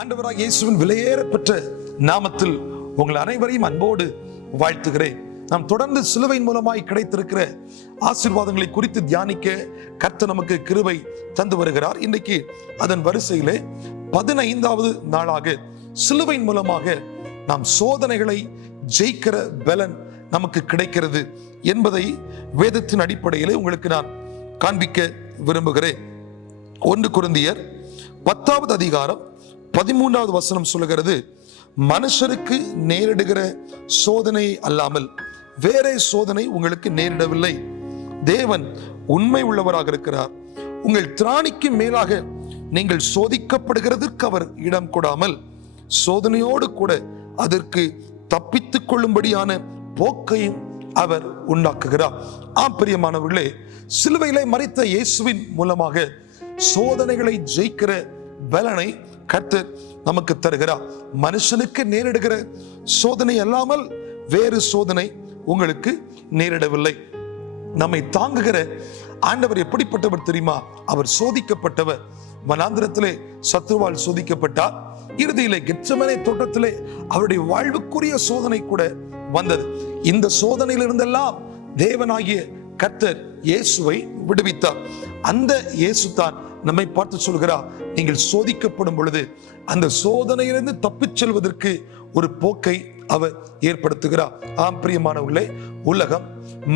ஆண்டவராகிய இயேசுவின் விலையேறப்பெற்ற நாமத்தில் உங்கள் அனைவரையும் அன்போடு வாழ்த்துகிறேன். நாம் தொடர்ந்து சிலுவையின் மூலமாய் கிடைத்திருக்கிற ஆசீர்வாதங்களை குறித்து தியானிக்க கர்த்தர் நமக்கு கிருபை தந்து வருகிறார். இன்றைக்கு அதன் வரிசையிலே 15வது நாளாக சிலுவையின் மூலமாக நாம் சோதனைகளை ஜெயிக்கிற பலன் நமக்கு கிடைக்கிறது என்பதை வேதத்தின் அடிப்படையிலே உங்களுக்கு நான் காண்பிக்க விரும்புகிறேன். 1 கொரிந்தியர் 10வது அதிகாரம் 13வது வசனம் சொல்லுகிறது, மனுஷருக்கு நேரிடுகிற சோதனை அல்லாமல் வேறே சோதனை உங்களுக்கு நேரிடவில்லை. தேவன் உண்மை உள்ளவராக இருக்கிறார். உங்கள் திராணிக்கு மேலாக நீங்கள் சோதிக்கப்படுகிறதற்கு அவர் இடம் கொடாமல் சோதனையோடு கூட அதற்கு தப்பித்துக் கொள்ளும்படியான போக்கையும் அவர் உண்டாக்குகிறார். பிரியமானவர்களே, சிலுவையிலே மரித்த இயேசுவின் மூலமாக சோதனைகளை ஜெயிக்கிற பலனை கர்த்தர் நமக்கு தருகிறார். மனுஷனுக்கு நேரிடுகிற சோதனை அல்லாமல் வேறு சோதனை உங்களுக்கு நேரிடவில்லை. நம்மை தாங்குகிற ஆண்டவர் எப்படிப்பட்டவர் தெரியுமா? அவர் சோதிக்கப்பட்டவர். வனாந்திரத்திலே சத்துருவால் சோதிக்கப்பட்டார். இறுதியிலே கெத்செமனே தோட்டத்திலே அவருடைய வாழ்வுக்குரிய சோதனை கூட வந்தது. இந்த சோதனையிலிருந்தெல்லாம் தேவனாகிய கர்த்தர் இயேசுவை விடுவித்தார். அந்த இயேசு தான் நம்மை பார்த்து சொல்கிறார், நீங்கள் சோதிக்கப்படும் பொழுது அந்த சோதனையிலிருந்து தப்பிச் செல்வதற்கு ஒரு போக்கை அவர் ஏற்படுத்துகிறார். பிரியமானவர்களே, உலகம்,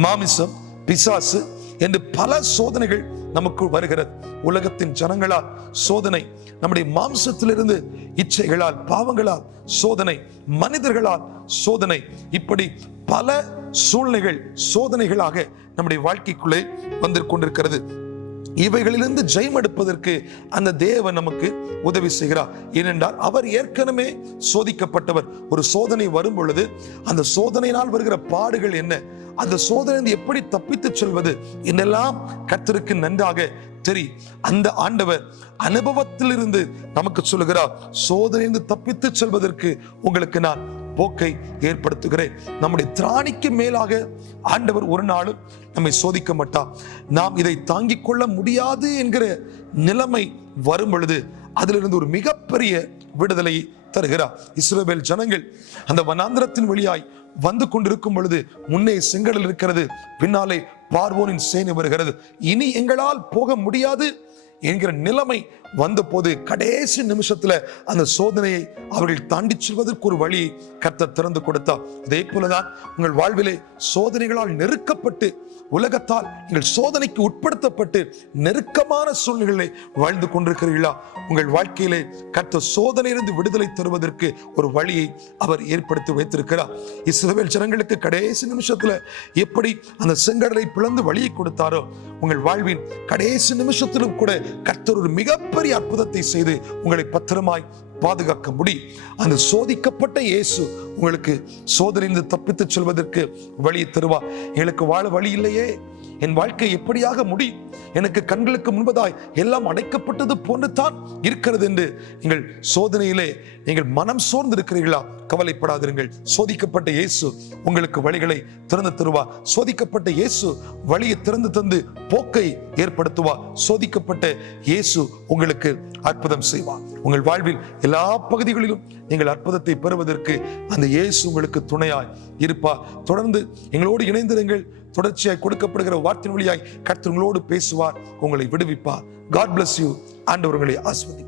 மாமிசம், பிசாசு என்று பல சோதனைகள் நமக்கு வருகிறது. உலகத்தின் ஜனங்களால் சோதனை, நம்முடைய மாம்சத்திலிருந்து இச்சைகளால், பாவங்களால் சோதனை, மனிதர்களால் சோதனை, இப்படி பல சூழ்நிலைகள் சோதனைகளாக நம்முடைய வாழ்க்கைக்குள்ளே வந்து கொண்டிருக்கிறது. இவைகளிலிருந்து ஜெயம் எடுப்பதற்கு அந்த தேவன் நமக்கு உதவி செய்கிறார். ஏனென்றால் அவர் ஏற்கனவே சோதிக்கப்பட்டவர். ஒரு சோதனை வரும் பொழுது அந்த சோதனையினால் வருகிற பாடுகள் என்ன, அந்த சோதனை எப்படி தப்பித்து செல்வது என்னெல்லாம் கர்த்தருக்கு நன்றாக தெரியும். அந்த ஆண்டவர் அனுபவத்திலிருந்து நமக்கு சொல்லுகிறார், சோதனையிலிருந்து தப்பித்து செல்வதற்கு உங்களுக்கு நான் போக்கை ஏற்படுத்துகிறேன். நம்முடைய திராணிக்கு மேலாக ஆண்டவர் ஒரு நாளும் நம்மை சோதிக்க மாட்டார். நாம் இதை தாங்கிக் கொள்ள முடியாது என்கிற நிலைமை வரும் பொழுது அதிலிருந்து ஒரு மிகப்பெரிய விடுதலை தருகிறார். இஸ்ரவேல் ஜனங்கள் அந்த வனாந்திரத்தின் வழியாய் வந்து கொண்டிருக்கும் பொழுது முன்னே செங்கடல் இருக்கிறது, பின்னாலே பார்வோனின் சேனை வருகிறது. இனி எங்களால் போக முடியாது என்கிற நிலைமை வந்த போது கடைசி நிமிஷத்துல அந்த சோதனையை அவர்கள் தாண்டி செல்வதற்கு ஒரு வழியை கர்த்தர் திறந்து கொடுத்தார். அதே போலதான் உங்கள் வாழ்விலே சோதனைகளால் நெருக்கப்பட்டு, உலகத்தால் நீங்கள் சோதனைக்கு உட்படுத்தப்பட்டு நெருக்கமான சூழ்நிலைகளை வாழ்ந்து கொண்டிருக்கிறீர்களா? உங்கள் வாழ்க்கையிலே கர்த்தர் சோதனையிலிருந்து விடுதலை தருவதற்கு ஒரு வழியை அவர் ஏற்படுத்தி வைத்திருக்கிறார். இஸ்ரவேல் ஜனங்களுக்கு கடைசி நிமிஷத்துல எப்படி அந்த செங்கடலை பிளந்து வழியை கொடுத்தாரோ, உங்கள் வாழ்வின் கடைசி நிமிஷத்திலும் கூட கர்த்தர் ஒரு மிகப்பெரிய அற்புதத்தை செய்து உங்களை பத்திரமாய் பாதுகாக்க முடியும். அந்த சோதிக்கப்பட்ட இயேசு உங்களுக்கு சோதனையிலிருந்து தப்பித்து செல்வதற்கு வழியை தருவார். எனக்கு வாழ வழி இல்லையே, என் வாழ்க்கை எப்படியாக முடியும், எனக்கு கண்களுக்கு முன்பதாய் எல்லாம் அடைக்கப்பட்டது போன்று தான் இருக்கிறது என்று நீங்கள் சோதனையிலே நீங்கள் மனம் சோர்ந்து இருக்கிறீர்களா? கவலைப்படாதிருங்கள். சோதிக்கப்பட்ட இயேசு உங்களுக்கு வழிகளை திறந்து தருவார். சோதிக்கப்பட்ட இயேசு வழியை திறந்து தந்து போக்கை ஏற்படுத்துவார். சோதிக்கப்பட்ட இயேசு உங்களுக்கு அற்புதம் செய்வார். உங்கள் வாழ்வில் எல்லா பகுதிகளிலும் நீங்கள் அற்புதத்தை பெறுவதற்கு அந்த இயேசு உங்களுக்கு துணையாய் இருப்பார். தொடர்ந்து எங்களோடு இணைந்திருங்கள். தொடர்ச்சியாய் கொடுக்கப்படுகிற வார்த்தையின் வழியாய் கர்த்தர் உங்களோடு பேசுவார், உங்களை விடுவிப்பார். God bless you. ஆண்டவர் உங்களை ஆசீர்வதிப்பார்.